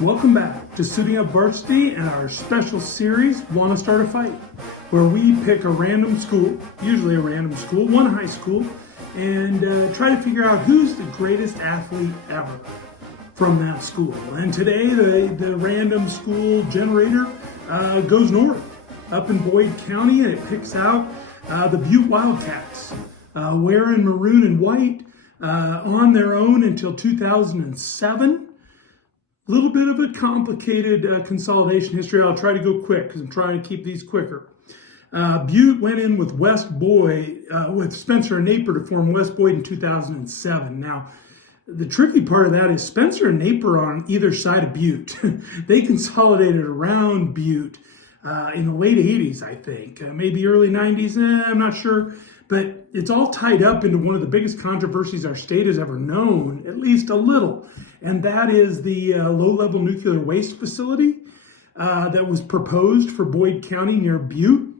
Welcome back to Suiting Up Varsity and our special series, Wanna Start a Fight, where we pick a random school, usually a random school, one high school, and try to figure out who's the greatest athlete ever from that school. And today, the random school generator goes north, up in Boyd County, and it picks out the Butte Wildcats, wearing maroon and white on their own until 2007. A little bit of a complicated consolidation history. I'll try to go quick because I'm trying to keep these quicker. Butte went in with West Boyd, with Spencer and Napier to form West Boyd in 2007. Now, the tricky part of that is Spencer and Napier are on either side of Butte. They consolidated around Butte in the late 80s, I think, maybe early 90s, I'm not sure. But it's all tied up into one of the biggest controversies our state has ever known, at least a little. And that is the low-level nuclear waste facility that was proposed for Boyd County near Butte.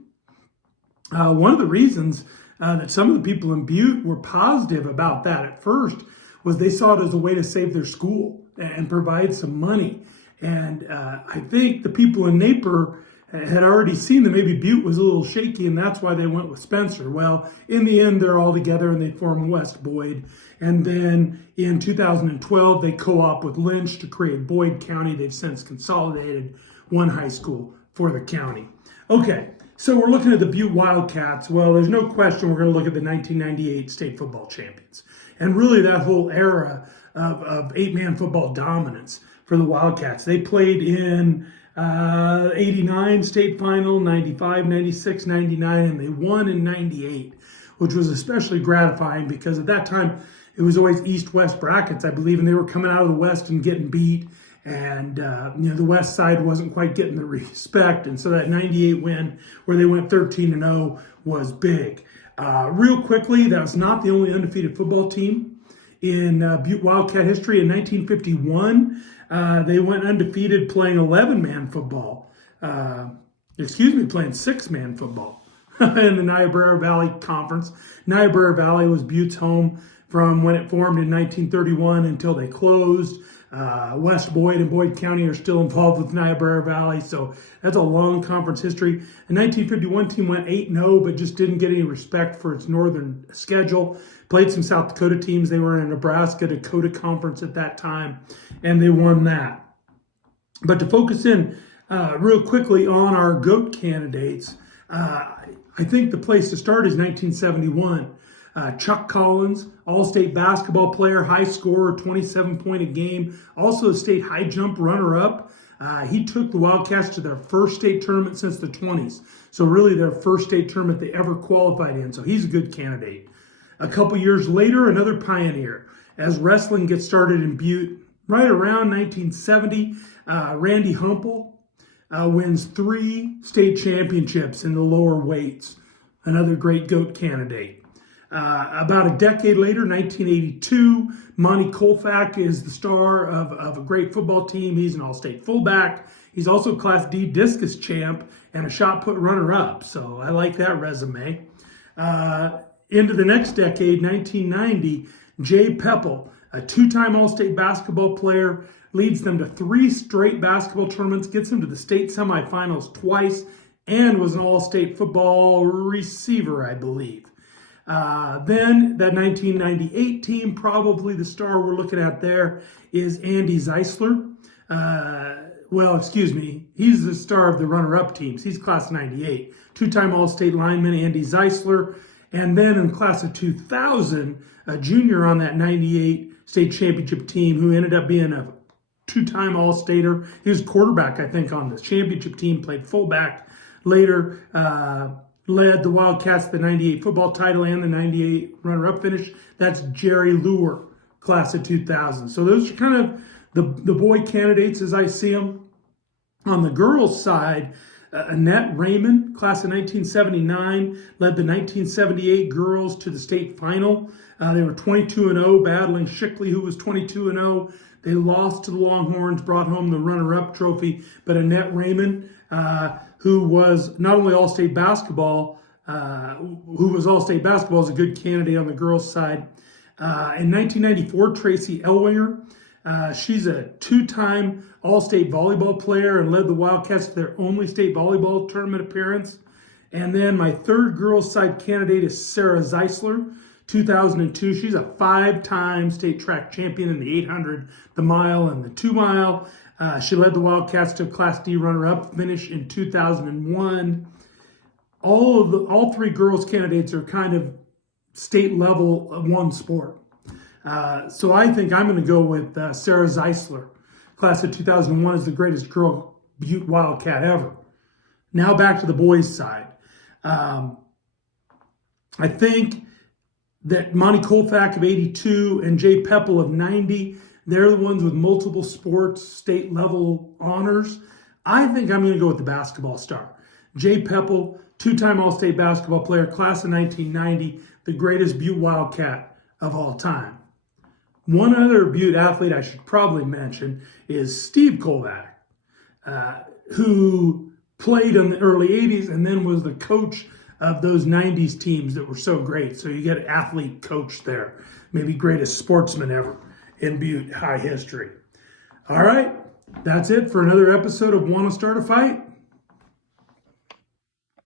One of the reasons that some of the people in Butte were positive about that at first was they saw it as a way to save their school and provide some money. And I think the people in Napier had already seen that maybe Butte was a little shaky, and that's why they went with Spencer. Well, in the end, they're all together and they form West Boyd. And then in 2012, they co-op with Lynch to create Boyd County. They've since consolidated one high school for the county. Okay, so we're looking at the Butte Wildcats. Well, there's no question we're going to look at the 1998 state football champions. And really that whole era of eight-man football dominance for the Wildcats. They played in 89 state final, 95, 96, 99, and they won in 98, which was especially gratifying because at that time it was always East-West brackets, I believe, and they were coming out of the West and getting beat, and the West side wasn't quite getting the respect, and so that 98 win where they went 13-0 was big. Real quickly, that was not the only undefeated football team in Butte Wildcat history. In 1951, they went undefeated playing 11-man football. Playing 6-man football in the Niobrara Valley Conference. Niobrara Valley was Butte's home from when it formed in 1931 until they closed. West Boyd and Boyd County are still involved with Niobrara Valley, so that's a long conference history. The 1951 team went 8-0, but just didn't get any respect for its northern schedule. Played some South Dakota teams. They were in a Nebraska-Dakota conference at that time, and they won that. But to focus in real quickly on our GOAT candidates, I think the place to start is 1971. Chuck Collins, all-state basketball player, high scorer, 27 point a game, also a state high jump runner-up. He took the Wildcats to their first state tournament since the 20s. So really their first state tournament they ever qualified in. So he's a good candidate. A couple years later, another pioneer. As wrestling gets started in Butte, right around 1970, Randy Humple wins 3 state championships in the lower weights. Another great GOAT candidate. About a decade later, 1982, Monty Colfax is the star of a great football team. He's an all-state fullback. He's also Class D discus champ and a shot put runner-up. So I like that resume. Into the next decade, 1990, Jay Pepple, a 2-time all-state basketball player, leads them to 3 straight basketball tournaments, gets them to the state semifinals twice, and was an all-state football receiver, I believe. Then that 1998 team, probably the star we're looking at there is Andy Zeisler. He's the star of the runner-up teams. He's class 98. 2-time all-state lineman Andy Zeisler. And then in class of 2000, a junior on that 98 state championship team who ended up being a 2-time all-stater. He was quarterback, I think, on the championship team, played fullback later, led the Wildcats to the 98 football title and the 98 runner-up finish. That's Jerry Luer, class of 2000. So those are kind of the boy candidates as I see them. On the girls' side, Annette Raymond, class of 1979, led the 1978 girls to the state final. They were 22-0, battling Shickley, who was 22-0. They lost to the Longhorns, brought home the runner-up trophy. But Annette Raymond, who was not only all-state basketball, is a good candidate on the girls' side. In 1994, Tracy Elwinger She's a two-time All-State volleyball player and led the Wildcats to their only state volleyball tournament appearance. And then my third girls' side candidate is Sarah Zeisler, 2002. She's a five-time state track champion in the 800, the mile, and the 2 mile. She led the Wildcats to a Class D runner-up finish in 2001. All three girls candidates are kind of state level of one sport. So I think I'm going to go with Sarah Zeisler. Class of 2001 is the greatest girl Butte Wildcat ever. Now back to the boys' side. I think that Monty Colfax of 82 and Jay Peppel of 90, they're the ones with multiple sports state level honors. I think I'm going to go with the basketball star. Jay Peppel, two-time All-State basketball player, class of 1990, the greatest Butte Wildcat of all time. One other Butte athlete I should probably mention is Steve Colfax, who played in the early 80s and then was the coach of those 90s teams that were so great. So you get an athlete coach there, maybe greatest sportsman ever in Butte high history. All right, that's it for another episode of Want to Start a Fight?